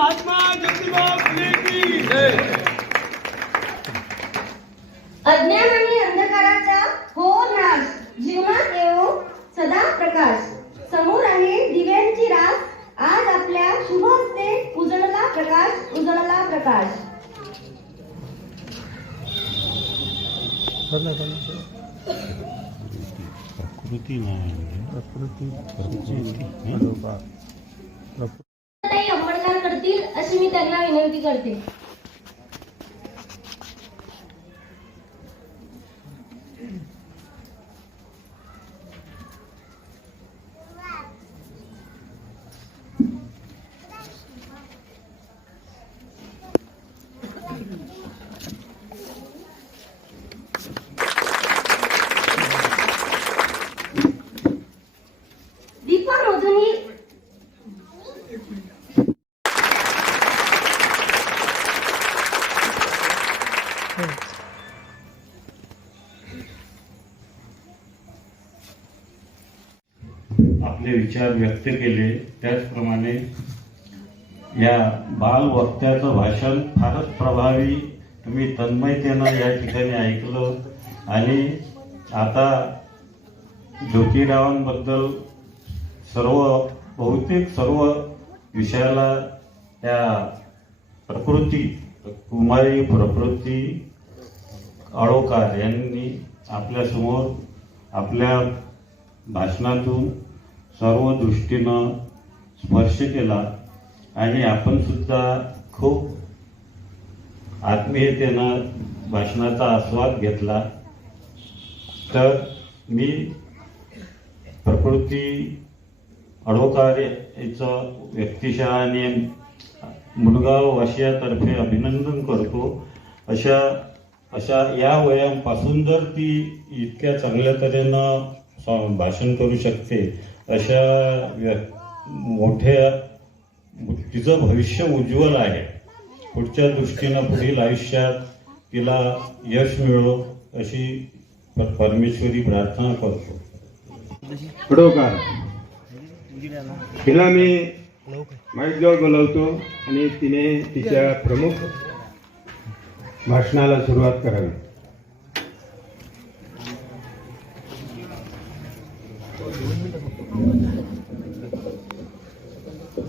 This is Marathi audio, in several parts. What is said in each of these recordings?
महात्मा ज्योतिबा फुले की जय. अज्ञान आणि अंधकाराचा हो नाश, जीवनात येवो सदा प्रकाश. समोर आहे दिव्यांची रास, आज आपल्या शुभ हस्ते उजळला प्रकाश, उजळला प्रकाश. प्रकृती नाही, प्रकृती अंमलदार करतील अशी मी त्यांना विनंती करते. दीपामधुनी आपले विचार व्यक्त केले. त्याचप्रमाणे या बाल वक्त्याचं भाषण फारच प्रभावी, तुम्ही तन्मयतेनं या ठिकाणी ऐकलं. आणि आता ज्योतिरावांबद्दल बहुतेक सर्व विषयाला त्या प्रकृती, कुमारी प्रकृती आळोकार यांनी आपल्यासमोर आपल्या भाषणातून सर्व दृष्टीनं स्पर्श केला. आणि आपण सुद्धा खूप आत्मीयतेनं भाषणाचा आस्वाद घेतला. तर मी प्रकृती आळोकार याचं व्यक्तिशः आणि मुलगाव वाशियातर्फे अभिनंदन करतो. अशा या वयापासून जर ती इतक्या चांगल्या तऱ्हेनं भाषण करू शकते, अशा मोठ्या, तिचं भविष्य उज्ज्वल आहे. पुढच्या दृष्टीनं पुढील आयुष्यात तिला यश मिळो अशी परमेश्वरी प्रार्थना करतो. आळोकार तिला मी माईकजवळ बोलवतो आणि तिने तिच्या प्रमुख भाषणाला सुरुवात करावी.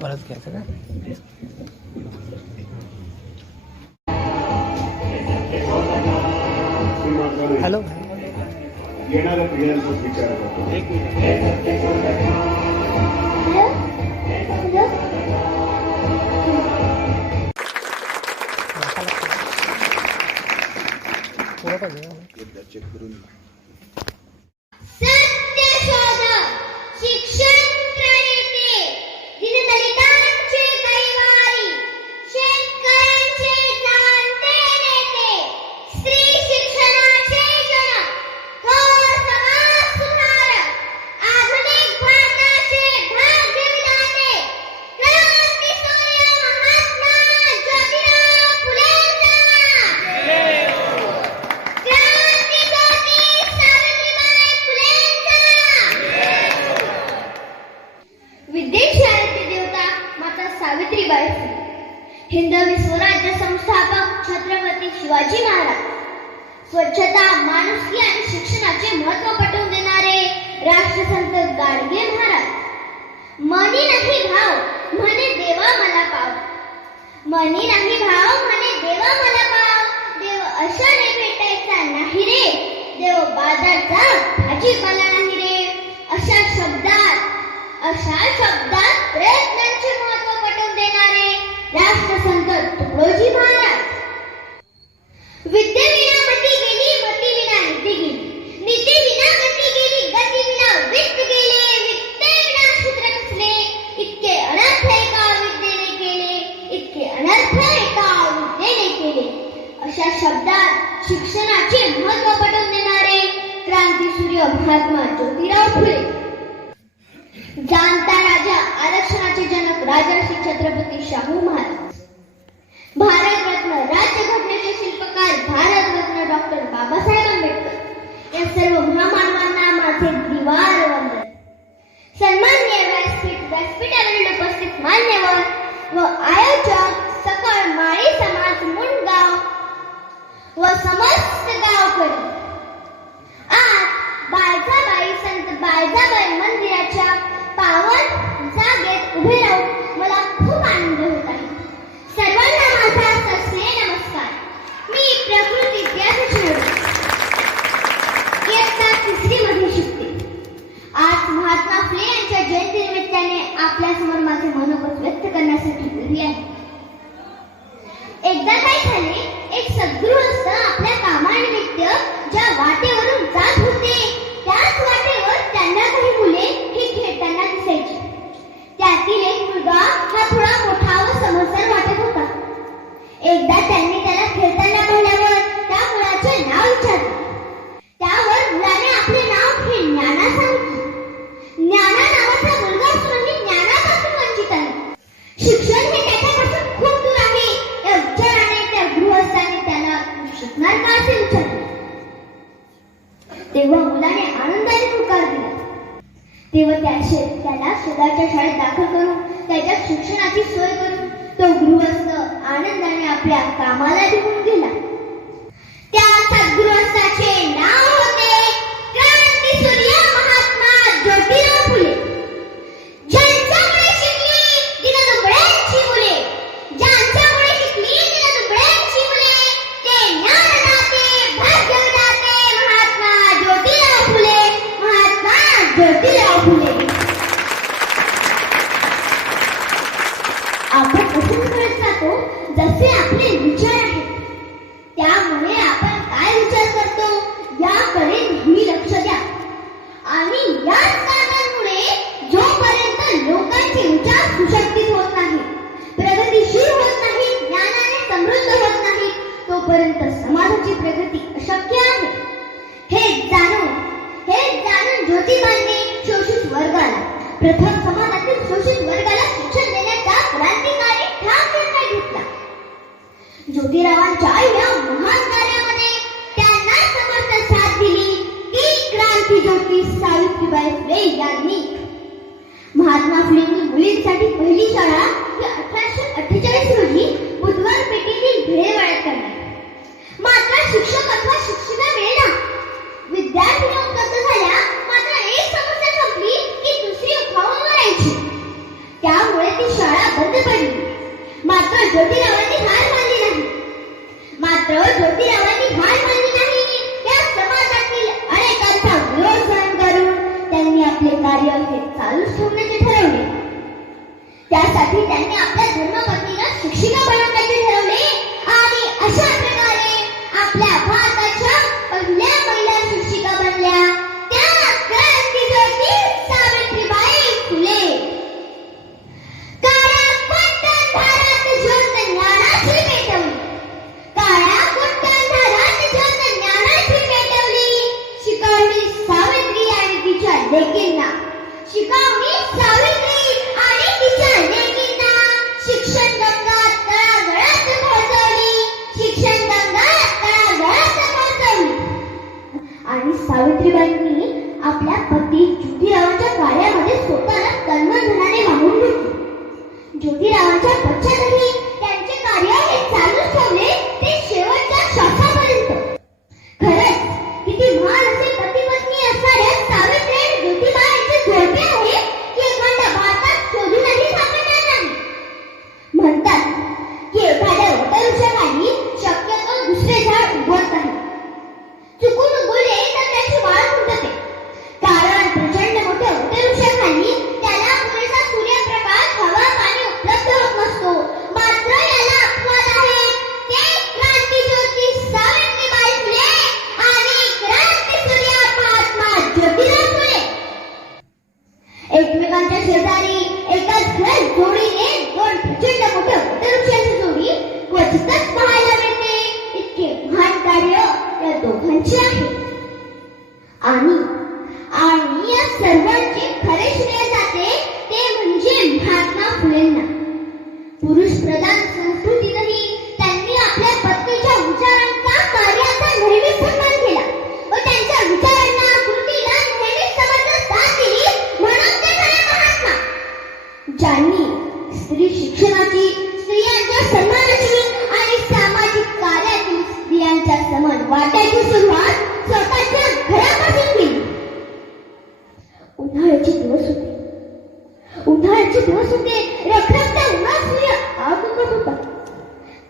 परत घ्यायचं का? हॅलो, येणाऱ्या पिढ्यांचा विचार करतो. शिक्षण प्रणेते, दीनदलितांचे कैवारी, शेतकऱ्यांचे जाणते नेते, स्त्री शिक्षणाचे जनक, थोर समाज सुधारक, आधुनिक भारताचे भाग्य विधाते, क्रांती सूर्य महात्मा ज्योतिराव फुलेंचा, क्रांती ज्योती सावित्रीबाई फुलेंचा, विद्येची आराध्य देवता माता सावित्रीबाई फुले, हिंदवी स्वराज्य संस्थापक छत्रपती शिवाजी महाराज, स्वच्छता, माणुसकी आणि शिक्षणाचे महत्त्व पटवून देणारे राष्ट्रसंत गाडगे महाराज, मनी नाही भाव म्हणे देवा मला पाव, मनी नाही भाव म्हणे देवा मला पाव, देव अशाने भेटायचा नाही रे, देव बाजारचा भाजीपाला नाही रे. अशा शब्दात प्रयत्नांचे महत्त्व पटवून देणारे राष्ट्रसंत तुकडोजी महाराज, विद्येविना मती गेली, मतीविना नीती गेली, नीतीविना गती गेली, गतीविना वित्त गेले, वित्तेविना शूद्र कसले, इतके अनर्थ एका विद्येने केले, इतके अनर्थ एका विद्येने केले. अशा शब्दात शिक्षणाचे महत्त्व पटवून देणारे क्रांतीसूर्य महात्मा ज्योतिराव फुले, जाणता राजा, आरक्षणाचे जनक राजर्षी छत्रपती शाहू महाराज, भारतरत्न, राज्यघटनेचे शिल्पकार भारतरत्न डॉक्टर बाबासाहेब आंबेडकर या सर्व महामानवांना माझे दिवार वंदन. सन्माननीय व्यासपीठावरील उपस्थित मान्यवर व आयोजक व समस्त गावकरी. आज बाळजाबाई संत बाळजाबाई मंदिराच्या पावन जागेत उभे राहून मला खूप आनंद होत आहे. सर्वांना माझा सस्नेह नमस्कार. मी प्रकृती विद्यापीठात इयत्ता 3री मध्ये शिकते. आज महात्मा फुले यांच्या जयंती निमित्ताने आपल्या समोर माझे मनोगत व्यक्त करण्यासाठी उभी आहे. एकदा काय झाले, एक सद्गृहस्थ आपल्या कामानिमित्त ज्या वाटेवरून जात होते त्याच वाटेवर त्यांना काही मुले हे खेळताना दिसायची. त्यातील एक मुलगा हा थोडा मोठा व समजदार वाटत होता. एकदा त्यांनी त्याला खेळताना पाहिल्यावर त्या मुलाचे नाव विचारले. त्यावर मुलाने आपले नाव हे ज्ञाना सांगितले. ज्ञाना नावाचा मुलगा असूनही ज्ञानापासून वंचित आहे. शिक्षण हे त्याच्यापासून खूप दूर आहे या विचाराने त्या गृहस्थाने त्याला शिकणार का असे विचारले. तेव्हा मुलाने आनंदाने होकार दिला. तेव्हा त्याला स्वतःच्या शाळेत दाखल करून त्याच्या शिक्षणाची सोय करून तो गृहस्थ आनंदाने आपल्या कामाला निघून गेला. त्या सद्गृहस्थाचे नाव होते क्रांतीसूर्य महात्मा ज्योतिराव फुले. ज्यांच्यामुळे शिकली दीनदुबळ्यांची मुले, ज्यांच्यामुळे शिकली दीनदुबळ्यांची मुले, ते ज्ञानदाते भाग्यविधाते महात्मा ज्योतिराव फुले. महात्मा ज्योतिराव फुले. आपण असं करत जातो जसे आपले विचार आहेत. त्यामुळे आपण काय विचार करतो याकडे नेहमी लक्ष द्या. आणि याच कारणांमुळे जोपर्यंत लोकांचे विचार सुशक्तित होत नाही, प्रगतीशील होत नाही, ज्ञानाने समृद्ध होत नाही, तोपर्यंत समाजाची प्रगती अशक्य आहे. हे जाणून ज्योतिबांनी शोषित वर्गाला, प्रथम समाजातील शोषित वर्गाला शिक्षण देण्याचा क्रांतिकारी ठाम निर्णय घेतला. ज्योतिरावांच्या या महान कार्यामध्ये त्यांना समर्थ साथ दिली ती क्रांती ज्योती सावित्रीबाई फुले यांनी. महात्मा फुलेंनी मुलींसाठी पहिली शाळा ही 1848 रोजी बुधवार पेठेतील भेळेवाड्यात काढली. मात्र शिक्षक अथवा शिक्षिका मिळेना. विद्यार्थिनी उपलब्ध झाल्या, मात्र एक समस्या संपली की दुसरी उठावून करायची. त्यामुळे ती शाळा बंद पडली. मात्र ज्योतिरावांनी हार मानली नाही. त्या समाजातील अनेकांचा विरोध सहन करून त्यांनी आपले कार्य हे चालूच ठेवण्याचे ठरवले. त्यासाठी त्यांनी आपल्या धर्मपत्नीला शिक्षिका बनवण्याचे ठरवले आणि अशा प्रकारे आपल्या भारताच्या पहिल्या महिला शिक्षिका बनल्या त्या क्रांती ज्योती सावित्रीबाई फुले. काळ्या कोट्याधारात ज्योत ज्ञानाची पेटवली. काळ्या कोट्याधारात ज्योत ज्ञानाची पेटवली. शिकवणी सावित्री आणि तिच्या लेकींना. शिकवणी सावित्री आणि तिच्या लेकींना शिक्षण गंगा तळागाळात पोहोचवली. शिक्षण गंगा तळागाळात पोहोचवली. आणि सावित्रीबाईंनी आपल्या पती ज्योतिरावांच्या कार्यामध्ये स्वतःला तन्मधनाने वाहून घेतले. ज्योतिरावांच्या पश्चातही त्यांचे कार्य हे चालूच ठेवले ते शेवटच्या श्वासापर्यंत. खरंच किती महान असे पती पत्नी असणाऱ्या सावित्री आणि ज्योतिबा यांचे जोडपे आहे की एखाद्या भारतात शोधूनही सापडणार नाही. म्हणतात की एखाद्या वटवृक्षाखाली शक्यतो दुसरे झाड उगवत नाही. चुकून उगवले तर त्याची वाढ फुटते. कारण प्रचंड मोठ्या वटवृक्षाखाली त्याला पुरेसा सूर्यप्रकाश, हवा, पाणी उपलब्ध होत नसतो. मात्र याला अपवाद आहे. ते क्रांती ज्योती सावित्रीबाई फुले आणि क्रांतीसूर्य महात्मा ज्योतिराव फुले. एकमेकांच्या शेजारी एकाच घर जोडीने दोन प्रचंड मोठ्या वटवृक्षांची जोडी क्वचितच पाहायला मिळते. इतके महान कार्य या दोघांचे आहे. आणि या सर्वांचे खरे श्रेय जाते ते म्हणजे महात्मा फुलेंना. पुरुष प्रधान संस्कृतीतही त्यांनी आपल्या पत्नीच्या विचारांचा, कार्याचा नेहमी सन्मान केला व त्यांच्या विचारांना, कृतीला नेहमी समर्थ साथ दिली. म्हणून ते खरे महात्मा. ज्यांनी स्त्री शिक्षणाची, स्त्रियांच्या सन्मानाची आणि सामाजिक कार्यातील स्त्रियांच्या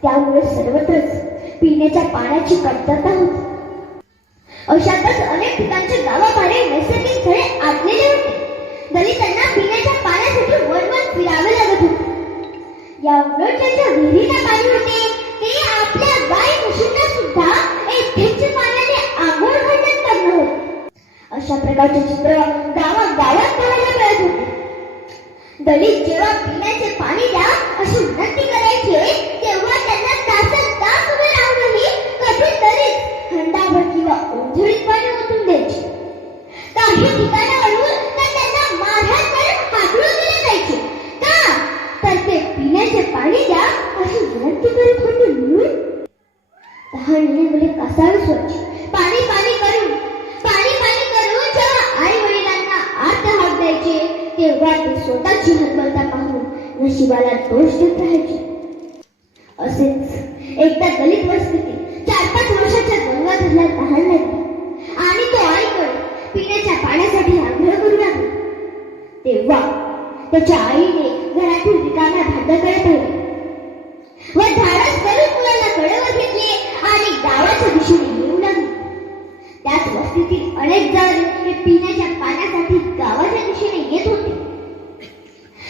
त्यामुळे सर्वत्रच पिण्याच्या पाण्याची कमतरता होती. अशातच अनेक ठिकाणचे गावाबाहेर नैसर्गिक झरे आटलेले होते. दलितांना पिण्याच्या पाण्यासाठी वनवन फिरावे लागत होते. या उन्हाळ्याच्या विहिरीला पाणी होते ते आपल्या गाय म्हशींना सुद्धा एकट्याच्या पाण्याने आंघोळ घालण्यात करणं होते. अशा प्रकारचे चित्र गावागावात पाहायला मिळत होते. दलित जेव्हा पिण्याचे पाणी द्या अशी विनंती करायचे तेव्हा त्यांना तास उभे राहूनही कधीतरी हंडाभर किंवा ओंजळीत पाणी ओतून द्यायचे. काही ठिकाणावरून तर त्यांना मारहाण करून हाकलून दिले जायचे. का तर ते पिण्याचे पाणी द्या अशी विनंती करीत होते म्हणून. तहानने मुले कासावीस व्हायची. पाणी पाणी करून जेव्हा आई वडिलांना आर्त हाक द्यायचे तेव्हा ते स्वतःची हतबलता पाहून नशिबाला दोष देत राहायचे. असेच एकदा दलित वस्तीतील 4-5 वर्षाच्या गंगाधरला तहान लागली आणि तो आईकडे पिण्याच्या पाण्यासाठी आग्रह करू लागला. तेव्हा त्याच्या आईने घरातील रिकाम्या भांड्याकडे पाहिले व धाडस करून मुलाला कडेवर घेतले आणि गावाच्या दिशेने येऊ लागले. त्याच वस्तीतील अनेक जण हे पिण्याच्या पाण्यासाठी गावाच्या दिशेने येत होते.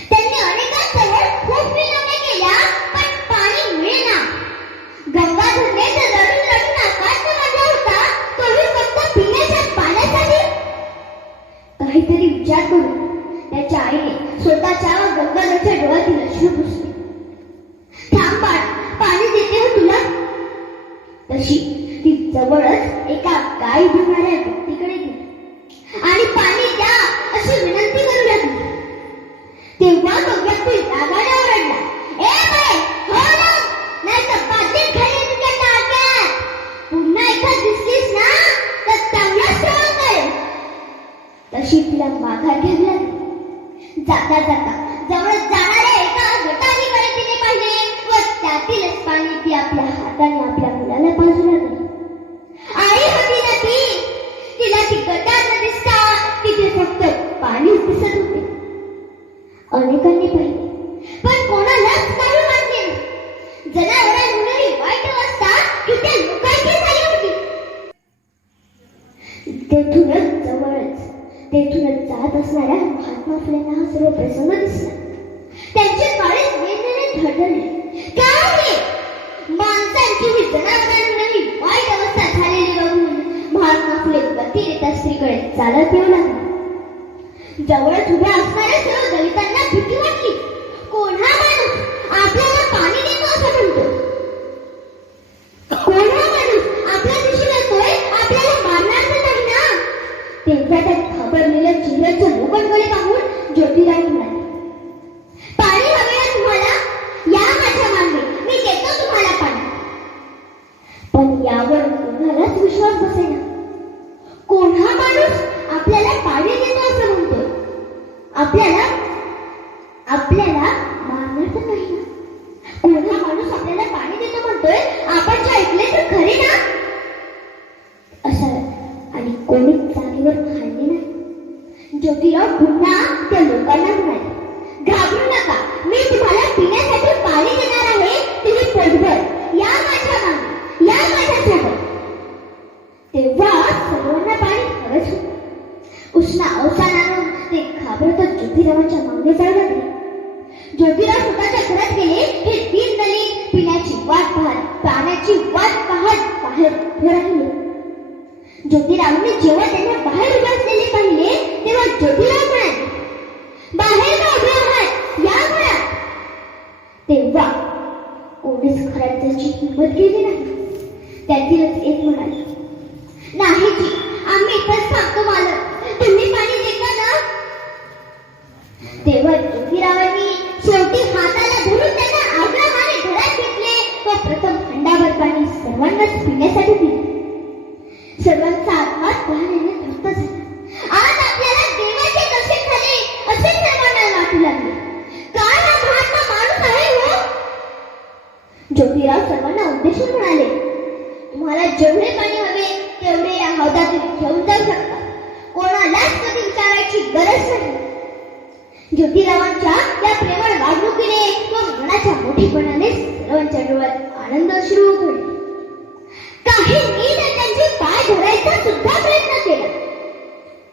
त्यांनी अनेकांजवळ खूप विनवण्या केल्या पण पाणी मिळेना. गंगाधरने तर रडून आकाश मांडला होता तोही फक्त पिण्याच्या पाण्यासाठी. काहीतरी विचार करून त्याच्या आईने स्वतःच्या व गंगाधरच्या डोळ्यातील अश्रू पुसले. थांब बाळ, पाणी देते हो तुला. तशी ती जवळच एका गाय धुणाऱ्या व्यक्तीकडे गेली आणि पाणी द्या अशी विनंती करू लागली. तेव्हा तो व्यक्ती रागाने ओरडला, ए बाई, हो ना, नाही तर बादलीत खाली तुझ्या टाक्यात. पुन्हा एकदा दिसलीस ना तर चांगला श्रवण करेल. तशी तिला माघार घ्यावी लागली. जाता जाता जवळ जाणाऱ्या एका गटारीकडे तिने पाहिले व त्यातीलच पाणी ती आपल्या हाताने आपल्या मुलाला पाजू लागली. आई होती ना ती. तिला ती गटार न दिसता तिथे फक्त पाणीच दिसत होते. अनेकांनी पाहिले पण कोणालाच काही वाटले नाही. जनावरांमुळेही वाईट अवस्था तिथे लोकांची झाली होती. तेथूनच जात असणाऱ्या महात्मा फुलेंना हा सर्व प्रसंग दिसला. त्यांचे काळे वेदनेने धडधडले. काय हे? माणसांची ही जनावरांमुळेही वाईट अवस्था झालेली बघून महात्मा फुले गती देता स्त्रीकडे चालत येऊ लागले. जवळच उभ्या असणाऱ्या सर्व दलितांना भीती वाटली. कोण हा माणूस आपल्याला पाणी देतो असं म्हणतो? कोण हा माणूस आपल्या दिशेला येतोय? आपल्याला मारणार तर नाही ना? तेव्हा त्या घाबरलेल्या चेहऱ्याच्या लोकांकडे पाहून ज्योतिराव म्हणाले, पाणी हवे ना तुम्हाला? या माझ्या मागे, मी देतो तुम्हाला पाणी. पण यावर कोणालाच विश्वास बसेना. कोण हा माणूस आपल्याला पाणी देतो असं म्हणतोय? आपल्याला मारणार तर नाही ना? कोण हा माणूस आपल्याला पाणी देतो म्हणतोय? आपण जे ऐकले तर खरे ना? असं आणि कोणीच जागेवर हलले नाही. ज्योतिराव पुन्हा त्या लोकांना म्हणाले, घाबरू नका, मी तुम्हाला पिण्यासाठी पाणी देणार आहे. तुम्ही पोटभर या माझ्या मागे, या माझ्यासोबत. तेव्हा सर्वांना पाणी हवंच होतं. उष्ण अवसानानं ते घाबरतच ज्योतिरावांच्या मागे जाऊ लागले. ज्योतिराव स्वतःच्या घरात गेले. हे 3 दलित पिण्याची वाट पाण्याची वाट पाहत बाहेर उभे राहिले. ज्योतिरावांनी जेव्हा त्यांना बाहेर उभे असलेले पाहिले तेव्हा ज्योतिराव म्हणाले, बाहेर का उभे आहात? या घरात. तेव्हा कोणीच घरात त्याची हिंमत केली नाही. त्यातीलच एक म्हणाले, नाही जी, आम्ही इथंच थांबतो मालक. तुम्ही पाणी देता ना? तेव्हा ज्योतिरावांनी शेवटी हाताला धरून त्यांना आग्रहाने घरात घेतले व प्रथम हंडाभर पाणी सर्वांनाच पिण्यासाठी दिले. सर्वांचा आत्मा तहानेने तृप्त झाला. आज आपल्याला देवाचे दर्शन झाले असे सर्वांना वाटू लागले. काय हा महात्मा माणूस आहे हो? ज्योतिराव सर्वांना उद्देशून म्हणाले, तुम्हाला जेवढे पाणी हवे तेवढे या हौदातून घेऊन जाऊ शकता. कोणालाच कधी विचारायची गरज नाही. ज्योतिरावांच्या या प्रेमळ वागणुकीने व मनाच्या मोठेपणाने सर्वांच्या डोळ्यात आनंद अश्रू उघडले. काहींनी तर त्यांचे पाय धरायचा सुद्धा प्रयत्न केला.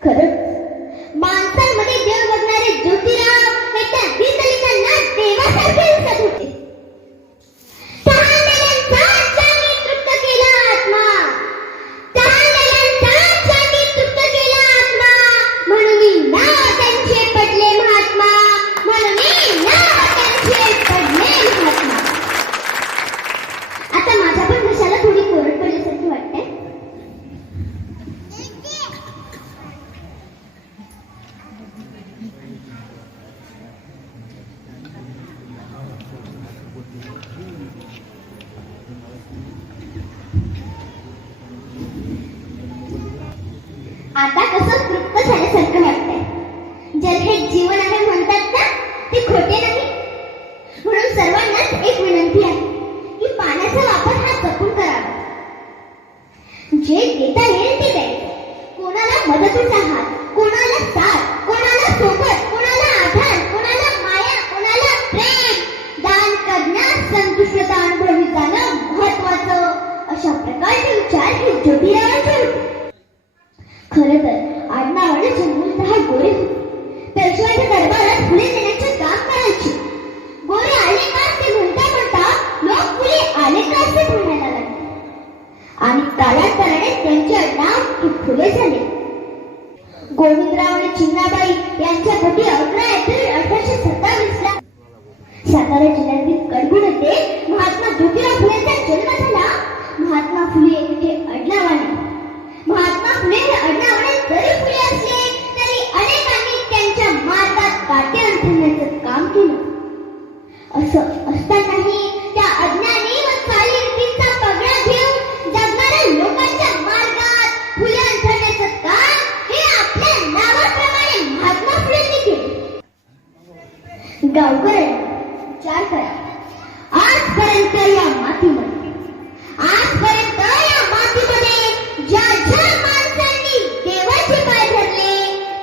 खरंच माणसांमध्ये देव बघणारे ज्योतिराव हे त्या दीनदलितांना देवासारखे दिसत होते. तहानलेल्यांचा छाती तृप्त केला आत्मा, तहानलेल्यांचा छाती तृप्त केला आत्मा, म्हणून नाव त्यांचे पडले महात्मा, म्हणून नाव त्यांचे पडले महात्मा. आता माझ्या पण घशाला थोडी कोरड पडल्यासारखी वाटते. आता कसं तृप्त झाल्यासारखं वाटतंय. जर हे जीवन आहे म्हणतात ना, ते खोटे नाही. म्हणून सर्वांनाच एक विनंती आहे की पाण्याचा वापर हा जपून करावा. जे देता येईल ते द्यायचं. कोणाला मदतीचा हात, कोणाला साथ, कोणाला सोबत, कोणाला आधार, कोणाला माया, कोणाला प्रेम. दान करण्यास संतुष्टता अनुभवी जाणं महत्वाचं. अशा प्रकारचे विचार हे ज्योतिरावांचे होते. खरं तर आडनावाने जन्मतः गोरे होते. पेशव्याच्या दरबारात फुले देण्याचे काम करायचे. गोरे आले का ते म्हणता म्हणता लोक फुले आले का असे म्हणायला लागले आणि कालांतराने त्यांचे आडनाव हे फुले झाले. गोविंदराव आणि चिन्नाबाई यांच्या पोटी 11 एप्रिल 1827 ला सातारा जिल्ह्यातील कडगुण येथे महात्मा ज्योतिराव फुलेंचा जन्म झाला. महात्मा फुले हे आडनावाने, महात्मा फुले हे आडनावाने जरी फुले असले तरी अनेकांनी त्यांच्या मार्गात काटे आणण्याचं काम केलं. असं असतानाही त्या अज्ञानी व चालीरीतींचा पगडा घेऊन जगणाऱ्या लोकांच्या मार्गात फुले आणण्याचं काम हे आपल्या नावाप्रमाणे महात्मा फुलेंनी केले. गावकऱ्यांनी विचार करा. आजपर्यंत या मातीमध्ये, आजपर्यंत या मातीमध्ये ज्या ज्या माणसांनी देवाचे पाय धरले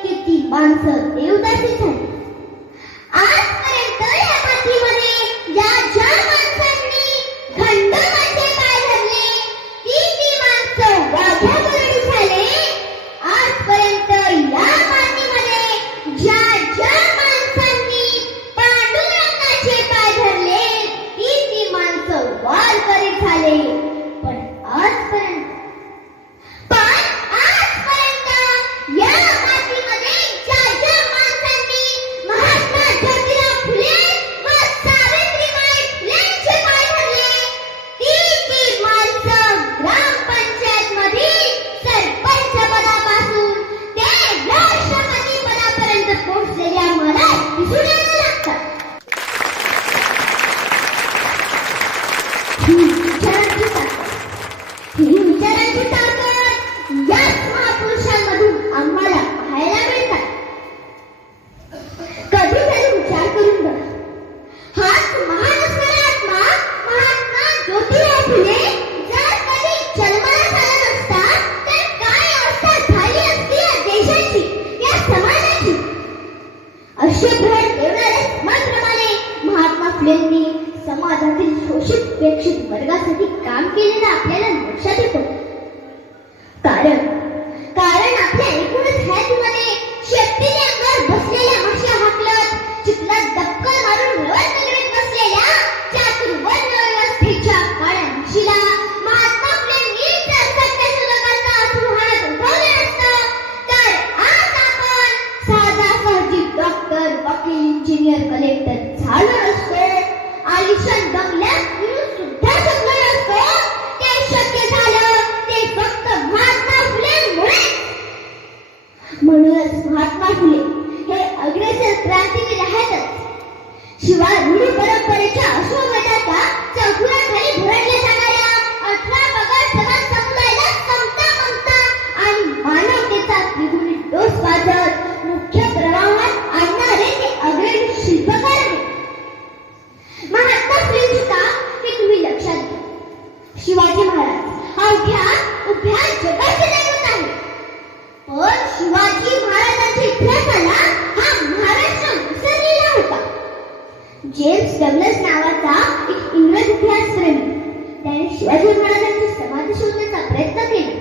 किती माणसं देवदासी झाली. आजपर्यंत या मातीमध्ये ज्या ज्या माणसांनी खंडोबाचे पाय धरले ती माणसं वाघ्या बरडी झाले. आजपर्यंत या मातीमध्ये ज्या ज्या माणसांनी पांडुरंगाचे पाय धरले ती माणसं वारकरी झाले. पण आजपर्यंत या मातीमध्ये ज्या ज्या माणसांनी महात्मा ज्योतिराव फुले व सावित्रीबाई फुलेंचे पाय धरले ती माणसं ग्रामपंचायत मधील सरपंच पदापासून ते राष्ट्रपती पदापर्यंत पोहोचलेल्या मला दिसून यायला लागतात. ही विचारांची ताकद याच महापुरुषांमधून आम्हाला पाहायला मिळतात. कधीतरी विचार करून बघा. हाच महान असणारा आत्मा महात्मा ज्योतिराव फुले जर कधी जन्माला आला नसता तर काय अवस्था झाली असती या देशाची, या समाजाची. अश्वभ्रट देवणाऱ्या समाजप्रमाणे महात्मा फुलेंनी समाजातील शोषित उपेक्षित वर्गासाठी काम केलेलं आपल्याला लक्षात येतं. कारण आपल्या एकूणच हयातीमध्ये शेपटीने अंगावर बसलेल्या माश्या हाकलत चिखलात दबकल मारून रवतनगरीत बसलेल्या चातुर्वर्ण व्यवस्थेच्या काळ्या म्हशीला महात्मा फुलेंनी जर सत्यशोधकाचा सुहाणत उठवले असतं तर आज आपण सहजासहजी डॉक्टर, वकील, इंजिनियर, कलेक्टर झालो असतो. आलिशान बंगल्यात फिरून सुद्धा शकलो नसतो. ते शिवाजी महाराजांची समाधी शोधण्याचा प्रयत्न केला.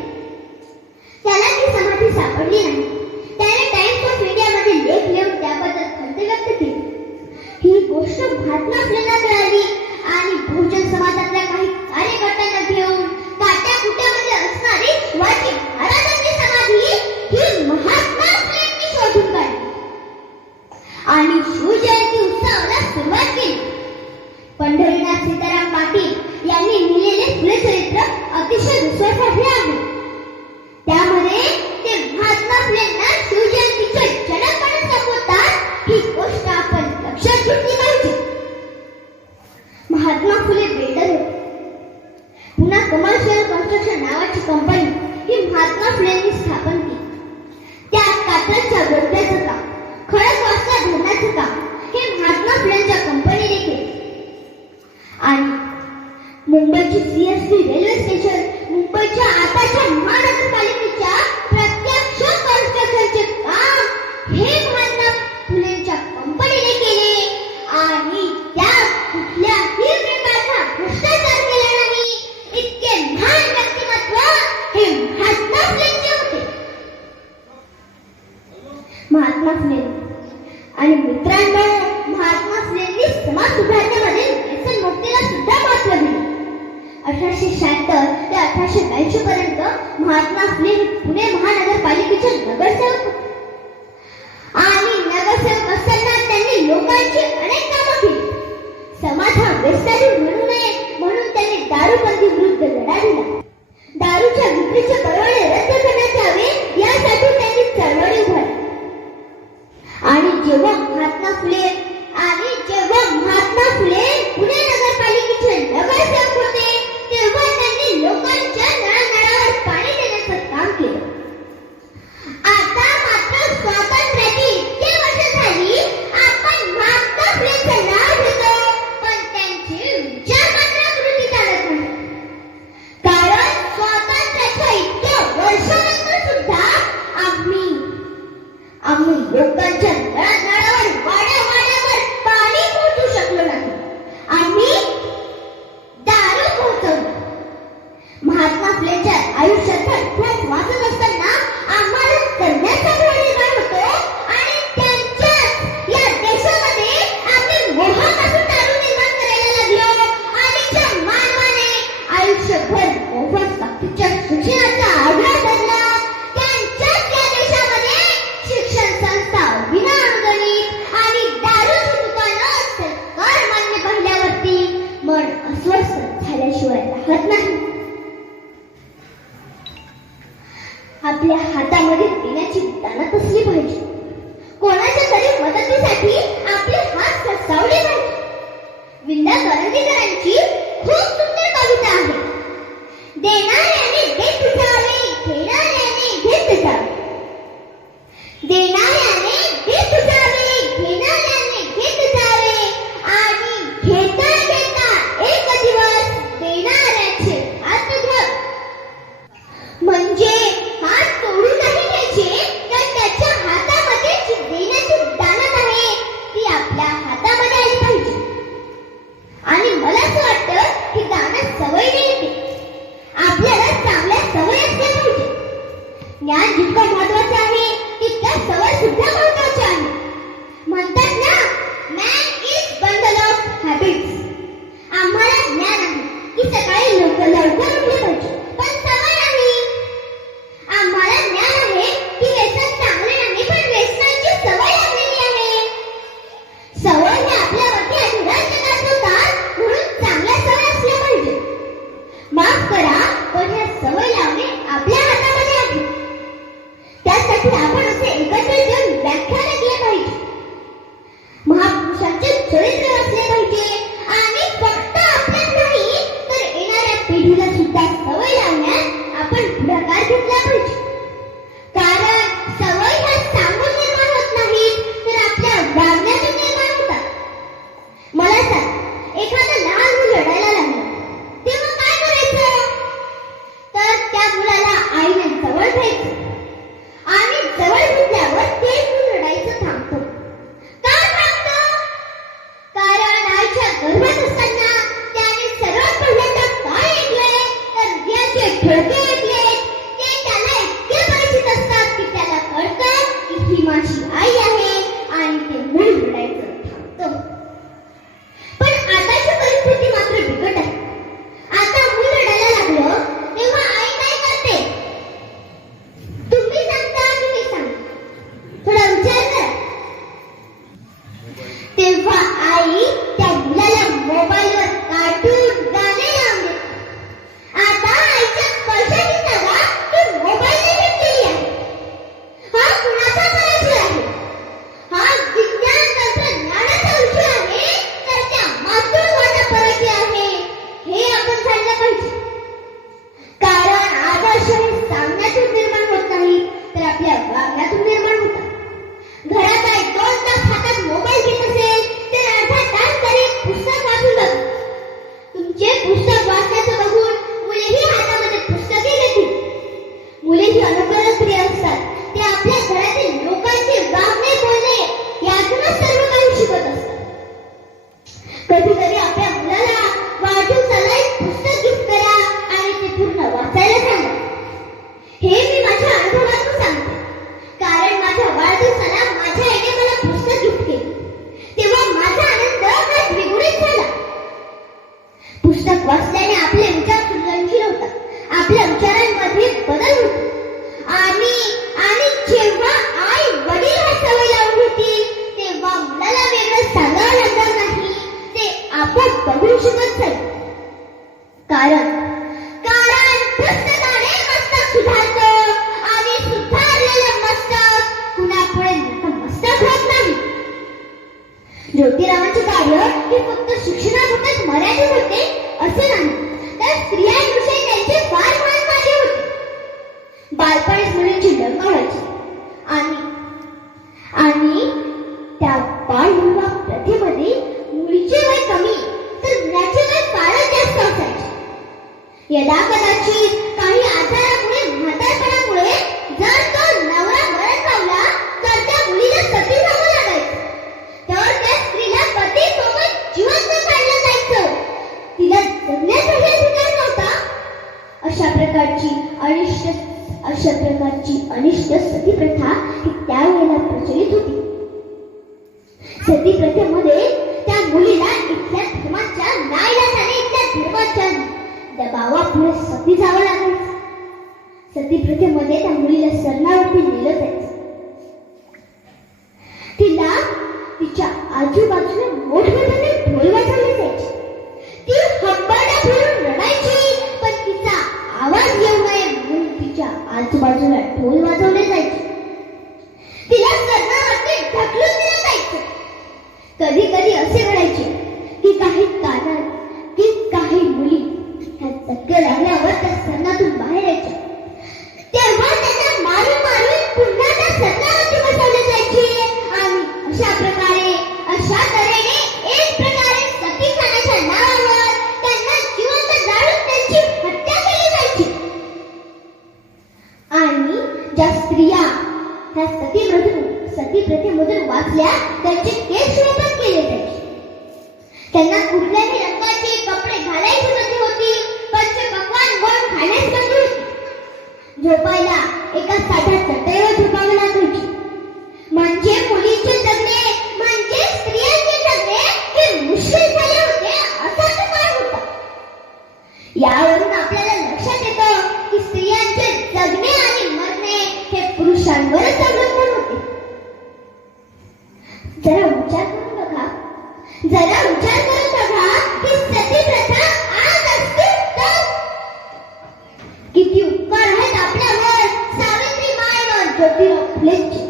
त्याला ती समाधी सापडली नाही. त्याने टाइम्स ऑफ इंडियामध्ये लेख लिहून त्याबद्दल खंत व्यक्त केली. ही गोष्ट महात्मा फुलेंना कळाली आणि बहुजन समाजातल्या काही कार्यकर्त्यांना घेऊन काट्याकुट्यामध्ये असणारी शिवाजी महाराजांची समाधी ही महात्मा फुलेंनी शोधून काढली आणि शिवजयंती उत्सवाला सुरुवात केली. पंढरीनाथ सीताराम पाटील यांनी लिहिलेले फुले चरित्र अतिशय विश्वासार्ह आहे. त्यामध्ये ते महात्मा फुलेंना शिवजयंतीच्या जनकपणे संबोधतात. ही गोष्ट आपण लक्षात घेतली पाहिजे. महात्मा फुले बिल्डर होते. पुन्हा कमर्शियल कन्स्ट्रक्शन नावाची कंपनी ही महात्मा फुलेंनी स्थापन केली. त्यात कात्राच्या बोगद्याचं काम, खडकवासला धरणाचं काम हे महात्मा फुलेंच्या कंपनीने केले. आणि मुंबईची सीएसटी रेल्वे स्टेशन, मुंबईच्या आताच्या महानगरपालिकेच्या प्रत्यक्ष कन्स्ट्रक्शनचे काम हे महात्मा फुलेंच्या कंपनीने केले. आणि त्यात कुठल्याही प्रकारचा भ्रष्टाचार केला नाही. इतके महान व्यक्तिमत्व हे महात्मा फुलेंचे होते. महात्मा फुले आणि मित्रांनो, महात्मा फुलेंनी समाज सुधारण्यामध्ये व्यसनमुक्तीला सुद्धा महत्त्व दिले. 1876 ते 1882 पर्यंत महात्मा फुले पुणे महानगरपालिकेचे नगरसेवक होते. आणि नगरसेवक असताना त्यांनी लोकांची अनेक कामं केली. समाज हा व्यसनी म्हणू नये म्हणून त्यांनी दारूबंदी विरुद्ध लढा दिला. दारूच्या विक्रीचे परवाने रद्द करण्यात यावे यासाठी त्यांनी चळवळी उभारली. आणि जेव्हा महात्मा फुले पुणे नगरपालिकेचे नगरसेवक होते तेव्हा त्यांनी लोकांच्या नळानळावर पाणी देण्याचं काम केलं. आता मात्र स्वातंत्र्याची इतकी वर्ष झाली, आपण महात्मा फुलेंचं नाव घेतो पण त्यांचे विचार मात्र कृतीत आणत नाही. कारण स्वातंत्र्याच्या इतक्या वर्षानंतर सुद्धा आम्ही लोकांच्या नळानळावर वाड्यावाड्यावर पाणी पोहोचू शकलो नाही. आम्ही दारू पोहोचवली. महात्मा फुलेंच्या आयुष्याचा इतिहास वाचत असताना आम्हाला करण्याचा निर्माण होतो आणि त्यांच्याच या देशामध्ये आम्ही मोहापासून दारू निर्माण करायला लागलो. आणि ज्या मानवाने आयुष्यभर मोफत सक्तीच्या शिक्षणाचा आग्रह धरला त्यांच्याच या देशामध्ये शिक्षण संस्था विनाअनुदानित आणि दारूची दुकानं सरकार मान्य पाहिल्यावरती मन अस्वस्थ झाल्याशिवाय राहत नाही. आपल्या हातामध्ये देण्याची दानत असली पाहिजे. कोणाच्या तरी मदतीसाठी आपले हात सरसावले पाहिजे. विंदा करंदीकरांची खूप सुंदर कविता आहे. देणाऱ्याने देत जावे, घेणाऱ्याने घेत जावे. देणाऱ्याने देत जावे, घेणाऱ्याने घेत जावे आणि घेता घेता एक दिवस देणाऱ्याचे हात घ्यावे. म्हणजे हात तोडून नाही घ्यायचे, तर त्याच्या हातामध्ये जी देण्याची दानत आहे ती आपल्या हातामध्ये आली पाहिजे. पुस्तक वाचल्याने आपले विचार सृजनशील होतात, आपल्या विचारांमध्ये बदल होतो आणि जेव्हा आई वडील हा सवय लावून घेतील तेव्हा मुलाला वेगळं सांगावं लागणार नाही, ते आपोआप बघून शिकत जाईल. कारण पुस्तकाने मस्तक सुधारतं आणि सुधारलेलं मस्तक कुणापुढे मस्तक होत नाही. ज्योतिरावांचे कार्य हे फक्त शिक्षणापुरतेच मर्यादित होते असे नाही, तर स्त्रियांविषयी त्यांचे फार महत्त्व होते. बालपणीच मुलींची लग्न व्हायची आणि त्या बालविवाह प्रथेमध्ये मुलीचे वय कमी तर मुलाचे वय फारच जास्त असायचे. यदा कदाचित काही आजारामुळे म्हातारपणामुळे जर तो नवरा मरण पावला तर त्या मुलीला सती जावं लागायचं, तर त्या स्त्रीला पती सोबत जिवंत काढलं जायचं. तिला जगण्यासाठी अधिकार नव्हता. अशा प्रकारची अनिष्ट सती प्रथा ही त्यावेळेला प्रचलित होती. सती प्रथेमध्ये त्या मुलीला इथल्या धर्माच्या नाईलाजाने इथल्या धर्माच्या दबावापुढे सती जावं लागायचं. सती प्रथेमध्ये त्या मुलीला सरणावरती नेलं जायचं. तिला तिच्या आजूबाजूला मोठमोठे ढोल वाजवले जायचे. ती हंबरडा फिरून रडायची, पण तिचा आवाज येऊ नये म्हणून तिच्या आजूबाजूला ढोल वाजवले जायचे. तिला सरणावरती ढकलून दिलं जायचं. कधी कधी असे घडायचे की काही मुली चटके लागल्यावर त्या सरणातून बाहेर यायच्या, तेव्हा त्यांना मारून पुन्हा त्या सरणावरती बसवले जायचे. आणि अशा तऱ्हेने एक प्रकारे सतीखानाच्या नावावर त्यांना जिवंत जाळून त्यांची हत्या केली जायची. आणि ज्या स्त्रिया त्या सती प्रथेमधून वाचल्या त्यांचे केस शोभन केले जायचे. त्यांना कुठल्याही रंगाचे कपडे घालायची बंदी होती. पंचपक्वान्न गोड खाण्यास बंदी होती. झोपायला एका साध्या चटईवर झोपावे लागायचे. म्हणजे मुलीचे जगणे म्हणजे स्त्रियांचे जगणे हे मुश्किल झाले होते असा काळ होता. यावरून आपल्याला लक्षात येतं की स्त्रियांचे जगणे आणि मरणे हे पुरुषांवरच अवलंबून होते. जरा विचार करून बघा की सती प्रथा आज असते तर किती उपकार आहेत आपल्यावर सावित्रीबाईंवर, ज्योतिराव फुलेंचे.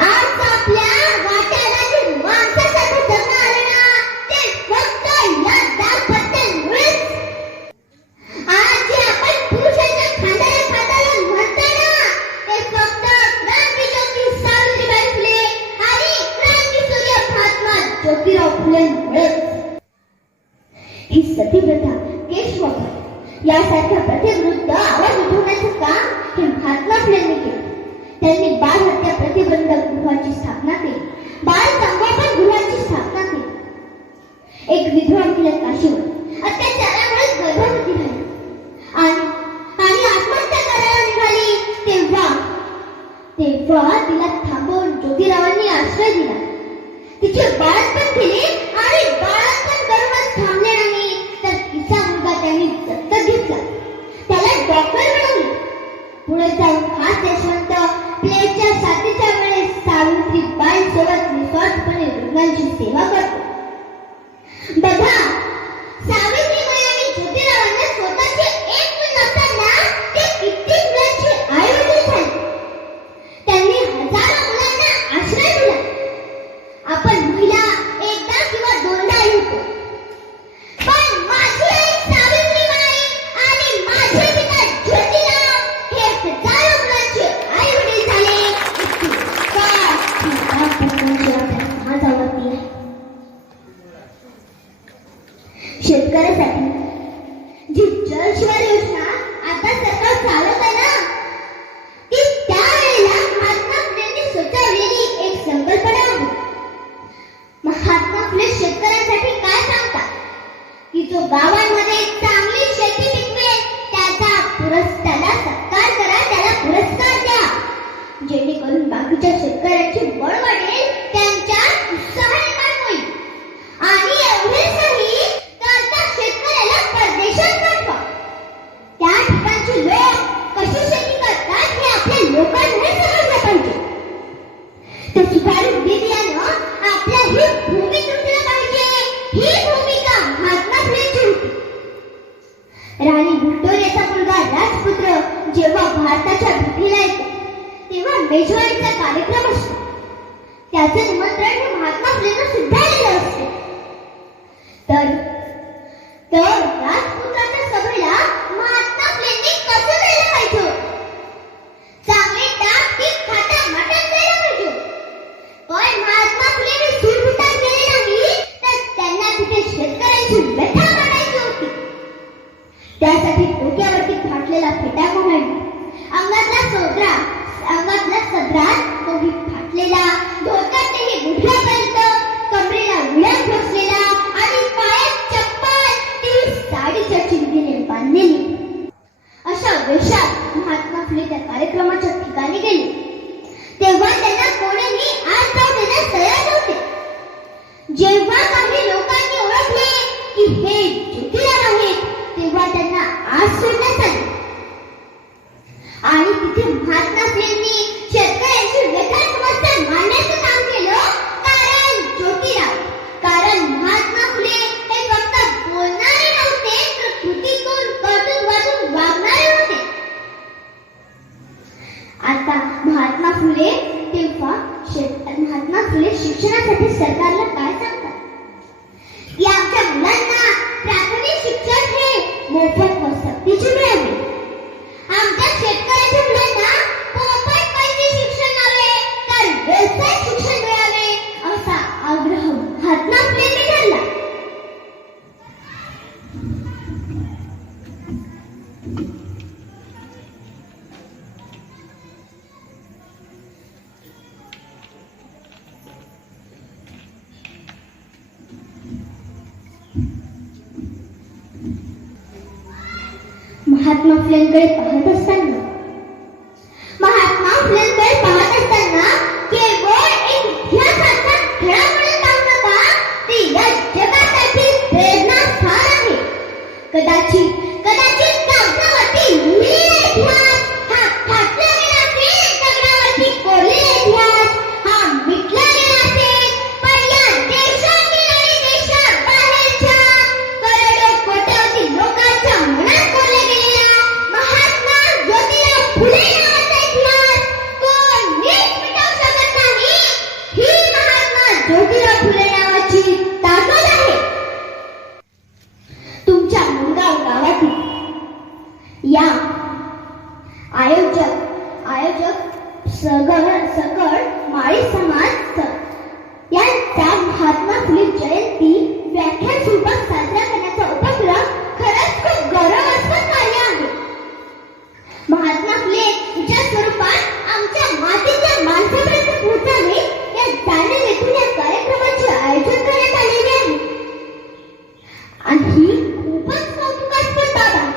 आज आपल्या वाट्याला जे माणसासाठी जन्म आले ना ते फक्त या दाम्पत्यामुळेच. आज जे आपण पुरुषाच्या खांद्याला म्हणतो ना ते फक्त क्रांतिज्योती सावित्रीबाई फुले आणि क्रांतिसूर्य महात्मा ज्योतिराव फुलेंमुळेच. ही सती प्रथा, केशवापण यासारख्या प्रथेविरुद्ध आवाज उठवण्याचं काम हे महात्मा फुलेंनी केलं. त्यांनी बाल हत्या प्रतिबंधक गृहाची स्थापना केली, बाल संगोपन गृहाची स्थापना केली. एक विधवा महिला काशीवर अत्याचारामुळे गर्भवती झाली आणि आत्महत्या करायला निघाली. तेव्हा तिला थांबवून ज्योतिरावांनी आश्रय दिला. तिचे बाळंतपण केले आणि बाळंतपण करूनच थांबले नाही तर तिचा मुलगा त्यांनी दत्तक घेतला. त्याला डॉक्टर बनवले. पुढे जाऊन खास यशवंत प्लेगच्या साथीच्या वेळेस सावित्रीबाईंसोबत निस्वार्थपणे रुग्णांची सेवा करतो. बघा, सावित्रीबाई आणि ज्योतिरावांना स्वतःचे एक मुल नसताना ते कित्येक मुलांचे आई वडील झाले. त्यांनी हजारो मुलांना आश्रय दिला. आपण महिला एकदा किंवा दोनदा येतो, पण माझी आई सावित्रीबाई आणि माझे पिता ज्योतिराव हे हजारो मुलांचे आई वडील झाले. समाजावरती शेतकऱ्यासाठी जी जल शिवार योजना आता सरकार चालवत आहे ना ती त्यावेळेला महात्मा फुलेंनी सुचवलेली एक संकल्पना आहे. महात्मा फुले शेतकऱ्यांसाठी काय सांगतात की जो गावांमध्ये चांगली शेती पिकवेल त्याला सत्कार करा, त्याला पुरस्कार द्या, जेणेकरून बाकीच्या शेतकऱ्यांचे बळ वाढेल, त्यांच्या उत्साह निर्माण होईल. आणि एवढेच नाही तर त्या राणी व्हिक्टोरियाचा मुलगा राजपुत्र जेव्हा भारताच्या भेटीला येतो तेव्हा मेजवानीचा कार्यक्रम असतो. त्याचे निमंत्रण हे महात्मा फुलेंना सुद्धा आलेलं असते. तर राजपुत्राच्या सभेला महात्मा फुलेंनी कसं जायला पाहिजे? चांगले टापटीप थाटामाटात जायला पाहिजे. पण महात्मा फुलेंनी सुरभूतात गेले नाही तर त्यांना तिथे शेतकऱ्यांची व्यथा मांडायची होती. त्यासाठी डोक्यावरती फाटलेला फेटा कोंडाळला, अंगातला सदरा तोही फाटलेला, धोक्यातही गुढग्यापर्यंत, कमरेला विळा घोसलेला आणि पायात चप्पल, ती साडीच्या चिंधीने बांधलेली अशा वेशात महात्मा फुले त्या कार्यक्रमाच्या ठिकाणी गेले. तेव्हा त्यांना कोणीही आत जाऊ देण्यास तयार नव्हते. जेव्हा काही लोकांनी ओळखले की हे ज्योतिराव आहेत तेव्हा त्यांना आत सोडण्यात आले आणि तिथे महात्मा फुलेंनी शेतकऱ्यांची व्यथा समस्या मांडण्याचं काम केलं. कारण महात्मा फुले हे फक्त बोलणारे नव्हते तर कृतीतून कर्तृत्वातून वागणारे होते. आता महात्मा फुले शिक्षणासाठी सरकारला काय सांगतात की आमच्या मुलांना प्राथमिक शिक्षण हे मोफत व सक्तीचे मिळावे. आमच्या शेतकऱ्याच्या मुलांना मोफत पैसे शिक्षण नव्हे तर व्यवसाय शिक्षण मिळावे असा आग्रह महात्मा फुलेंनी धरला. महात्मा फुलेंकडे पाहत असताना केवळ एक इतिहासाचा धडा म्हणून पाहू नका, ते या जगासाठी प्रेरणास्थान आहे. कदाचित कागदावरती लिहिलेला इतिहास हा फाटला गेला असेल, दगडावरती कोरलेला इतिहास हा मिटला गेला असेल, पण या देशातील आणि देशाबाहेरच्या करोडो कोट्यावधी लोकांच्या मनात कोरले गेलेला महात्मा ज्योतिराव फुले नावाचा इतिहास कोण नीट मिटवू शकत नाही. ही महात्मा ज्योतिराव फुले नावाची ताकद आहे. तुमच्या मुंगाव गावातील या आयोजक सकळ माळी समाज यांचा महात्मा फुले जयंती व्याख्यान स्वरूपात साजरा करण्याचा उपक्रम खरंच खूप गौरवास्पद कार्य आहे. महात्मा फुले यांच्या स्वरूपात आमच्या मातीच्या माणसापर्यंत पोहोचावे या जाणीवेतून या कार्यक्रमाचे आयोजन करण्यात आलेले आहे आणि ही खूपच कौतुकास्पद बाब आहे.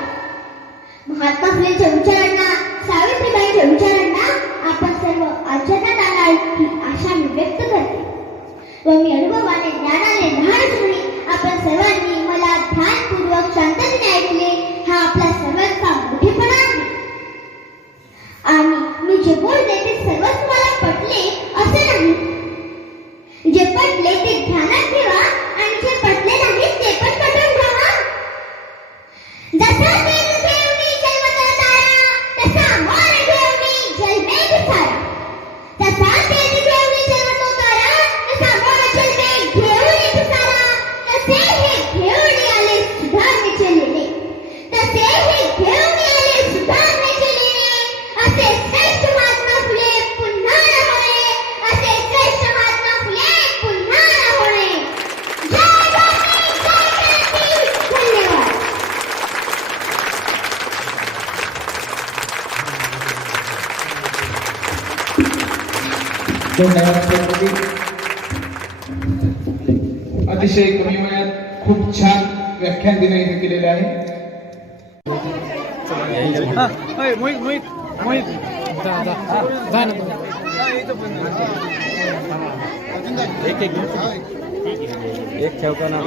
महात्मा फुलेंच्या विचारांना, सावित्रीबाईंच्या विचारांना आपण सर्व आचरणात आणाल ही आशा मी व्यक्त करते व मी अनुभवाने, ज्ञानाने लहान असुनी आपण सर्वांनी मला ध्यानपूर्वक शांततेने ऐकले हा आपला सर्वांचा मोठेपणा आहे. आणि मी जे बोलले ते सर्वच तुम्हाला पटले असे नाही. जे पटले ते ध्यानात ठेवा आणि जे पटले नाही ते पण पटवून ठेवा. जसा तेज ठेवणी जन्मतो तारा, तसा मान ठेवणी जन्मे सारा. तसा तेज ठेवणी जन्मतो तारा, तसा मान जन्मे घेऊन सारा. तसे हे घेऊन आले सुधारणेचे लेणे, तसे हे घेऊन आले सुधारणेचे लेणे. असे श्रेष्ठ महात्मा फुले पुन्हा न होणे, असे श्रेष्ठ महात्मा फुले पुन्हा न होणे. जय भीम, जय क्रांती. धन्यवाद. अतिशय कमी वेळात खूप छान व्याख्यान दिलं केलेले आहे. एक ठेवताना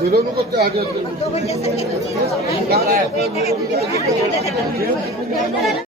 मिरवणूक